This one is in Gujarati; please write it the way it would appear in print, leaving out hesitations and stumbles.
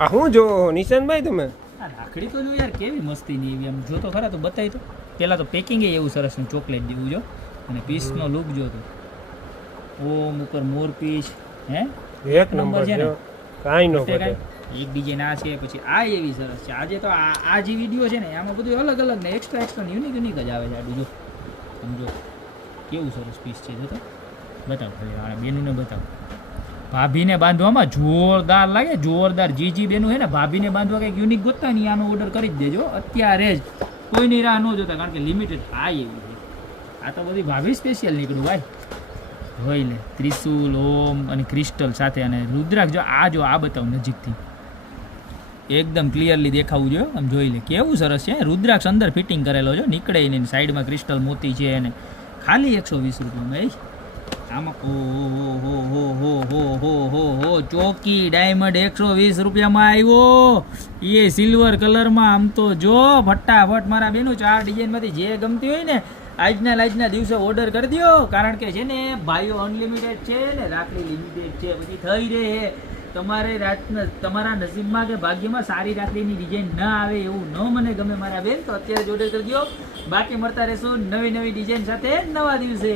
આ હું જો નિશાનભાઈ તમે આ રાખડી તો જો યાર કેવી મસ્તીની એવી આમ જો તો ખરા તો બતાવી તો પહેલાં તો પેકિંગ એવું સરસ ચોકલેટ જેવું જો અને પીસનો લુક જો તો ઓમ ઉપર મોર પીસ હે એક નંબર છે કાંઈ નો ઘટે એક ડિઝાઇન આ છે પછી આ એવી સરસ છે આજે તો આ જે વિડીયો છે ને આમાં બધું અલગ અલગ ને એક્સ્ટ્રા યુનિક યુનિક જ આવે છે આડું જો સમજો કેવું સરસ પીસ છે જો તો બતાવો ખાલી આ બેનુંને બતાવો ભાભીને બાંધવામાં જોરદાર લાગે જોરદાર જી બેનું છે ને ભાભીને બાંધવા કંઈક યુનિક ગોતતા નહીં આનો ઓર્ડર કરી જ દેજો અત્યારે જ કોઈની રાહ ન જોતા કારણ કે લિમિટેડ આ એવી છે આ તો બધી ભાભી સ્પેશિયલ નીકળ્યું ભાઈ હોય લે ત્રિશુલ ઓમ અને ક્રિસ્ટલ સાથે અને રુદ્રાક્ષ જો આ બતાવું નજીકથી એકદમ ક્લિયરલી દેખાવું જોઈએ આમ જોઈ લે કેવું સરસ છે રુદ્રાક્ષ અંદર ફિટિંગ કરેલો છે નીકળે નહીં સાઈડમાં ક્રિસ્ટલ મોતી છે અને ખાલી 120 રૂપિયામાં આમાં હો ચોકી ડાયમંડ 120 રૂપિયામાં આવ્યો એ સિલ્વર કલરમાં આમ તો જો ફટાફટ મારા બેનું 4 ડિઝાઇનમાંથી જે ગમતી હોય ને આજના દિવસે ઓર્ડર કરી દો કારણ કે છે ને ભાઈઓ અનલિમિટેડ છે ને રાખડી લિમિટેડ છે પછી થઈ રહે તમારે તમારા નસીબમાં કે ભાગ્યમાં સારી રાખડીની ડિઝાઇન ના આવે એવું ન મને ગમે મારા બેન તો અત્યારે જ ઓર્ડર કરી દો બાકી મળતા રહેશું નવી ડિઝાઇન સાથે નવા દિવસે.